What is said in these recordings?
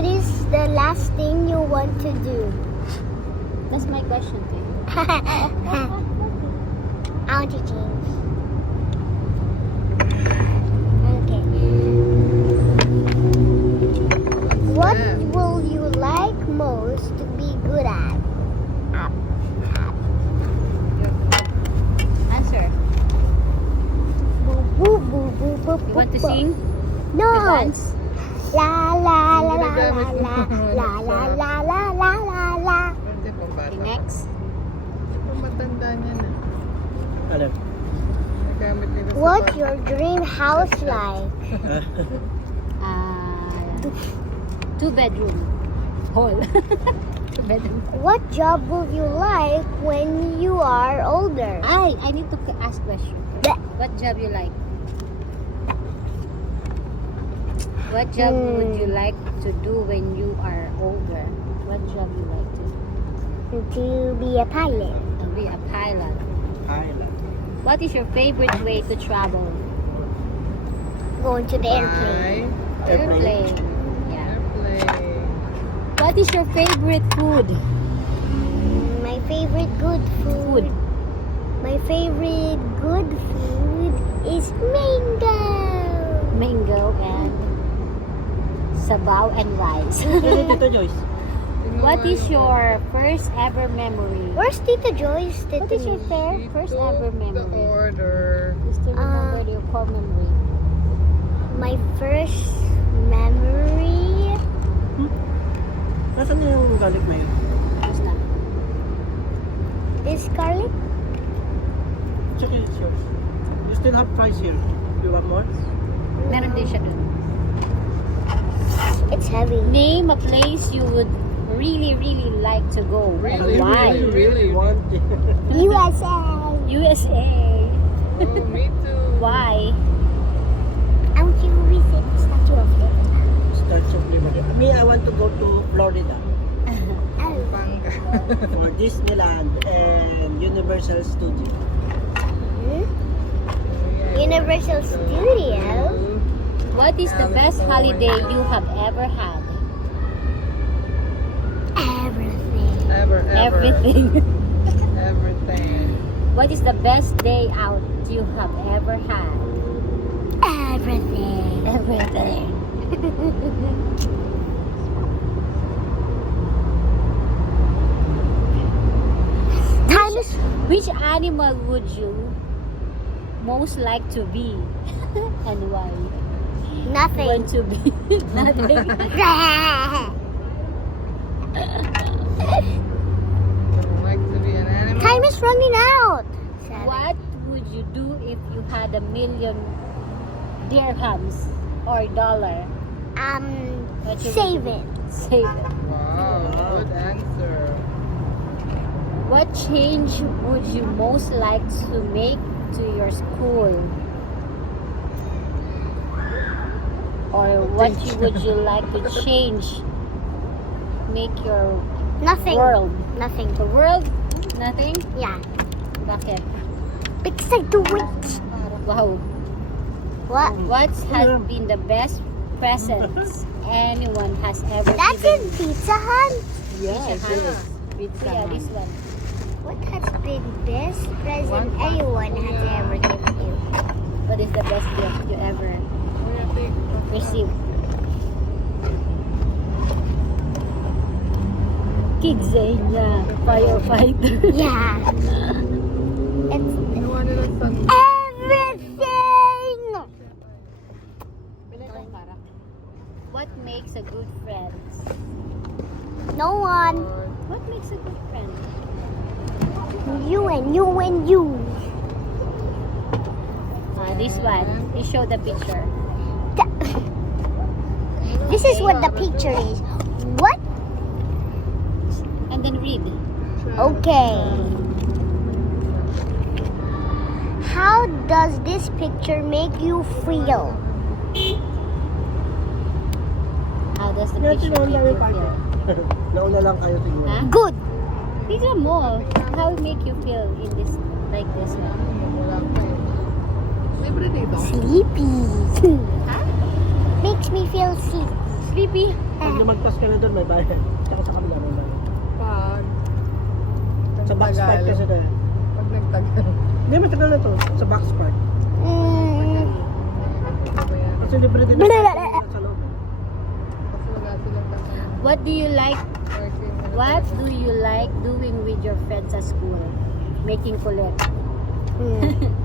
What is the last thing you want to do? That's my question to you. I want to change. Okay. What will you like most to be good at? Answer. Boo, boo, boo, boo, boo, You want to boo. sing? No. The dance? La la la la la la la la la la la la la. Hindi pang bata. Okay, next. Pang matanda niya na. Ano? Nagamit nila sa What's bata. your dream house like? Two bedroom. Hall. Two bedroom. What job will you like when you are older? I need to ask question. Bleh. What job you like? What job would you like to do when you are older? What job you like to do? To be a pilot. To be a pilot. Island. What is your favorite way to travel? Going to the airplane. Airplane. Yeah. Airplane. What is your favorite food? My favorite good food. My favorite good food is mango. Mango and sabaw and rice. Ano, Tita Joyce? What is your first ever memory? Where's Tita Joyce? What is your first ever The memory? order. You still remember your core memory? My first memory? Nasaan yung garlic mayo? Basta. This garlic? Check it, it's yours. You still have fries here. You want more? Meron din siya dun. It's heavy. Name a place you would really like to go. Really, And why? really, really. want it. USA. USA. Oh, me too. Why? I want to visit Statue of Liberty. Statue of Liberty. Me, I want to go to Florida Oh. Panga. for Disneyland and Universal Studio. Universal Studio? What is the best holiday you have ever had? Everything. Everything. Everything. What is the best day out you have ever had? Everything. Everything. Time is Which animal would you most like to be? And why? nothing. Want to be nothing. Don't like to be an animal. Time is running out. What would you do if you had $1 million dirhams or dollar? What you Save would it. do? Save it. Wow, good answer. What change would you most like to make to your school? Or what would you like to change? Make your Nothing. world. Nothing. The world? Nothing? Yeah. Bakit? Because I do it. Wow. What? What has been the best presents anyone has ever That's in given you? Pizza Hut? Yeah, yeah, this one. What has been best present anyone has ever given you? What is the best gift you ever received? Kidzania, firefighter. Yeah. It's Ginawa nila sa everything. What makes a good friend? No one. What makes a good friend? You and you and you. This one. You show the picture. This is what the picture is. What? And then read. Okay. How does this picture make you feel? How does the Yeah, picture sinauna make you yung feel? Nauna lang kayo siguro. Huh? Good. Tignan mo. How it make you feel in this, like this one? wala pa eh. Libre dito. Sleepy. Huh? Makes me feel sleepy. sleepy. Pag lumagpas ka na doon, may bayad. Tsaka sa kabila, may bayad. Pag. Sa box park kasi na. Pag nagtagal. Hindi, matagal na to. Sa box park. Kasi libre din sa loob. Kasi wala silang tagal. What do you like? Working na What do you like doing with your friends at school? Making kulit.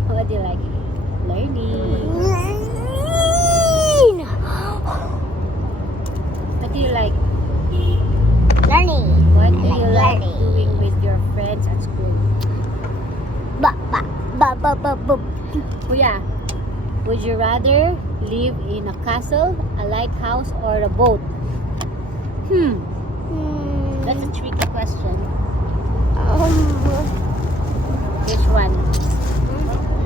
What do you like? Learning. What do you like? Learning. What do you like Learning. doing with your friends at school? Ba. Kuya, would you rather live in a castle, a lighthouse, or a boat? That's a tricky question. Which one?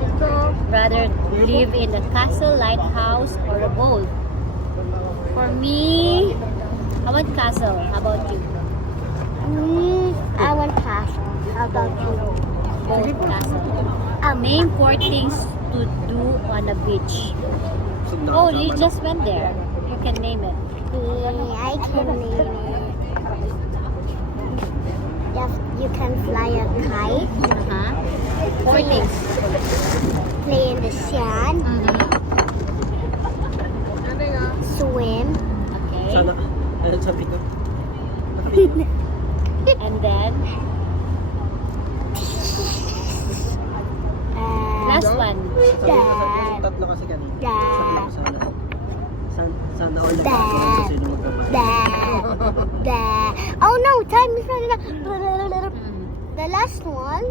Ito. Rather live in a castle, lighthouse, or a boat? For me, I want castle. How about you? I want castle. How about you? Boat castle. Name 4 things to do on a beach. Oh, you just went there. You can name it. I can name it. Yes, you can fly a kite, 4 things. play in the sun, Ano nga? swim, Okay. Sana. Ayun sabi ko. And then, last one. Dad. Tatlo kasi kanina. Dad. Sana all Dad. kung sino magpapalala. Oh no, time is running out. Hmm. The last one.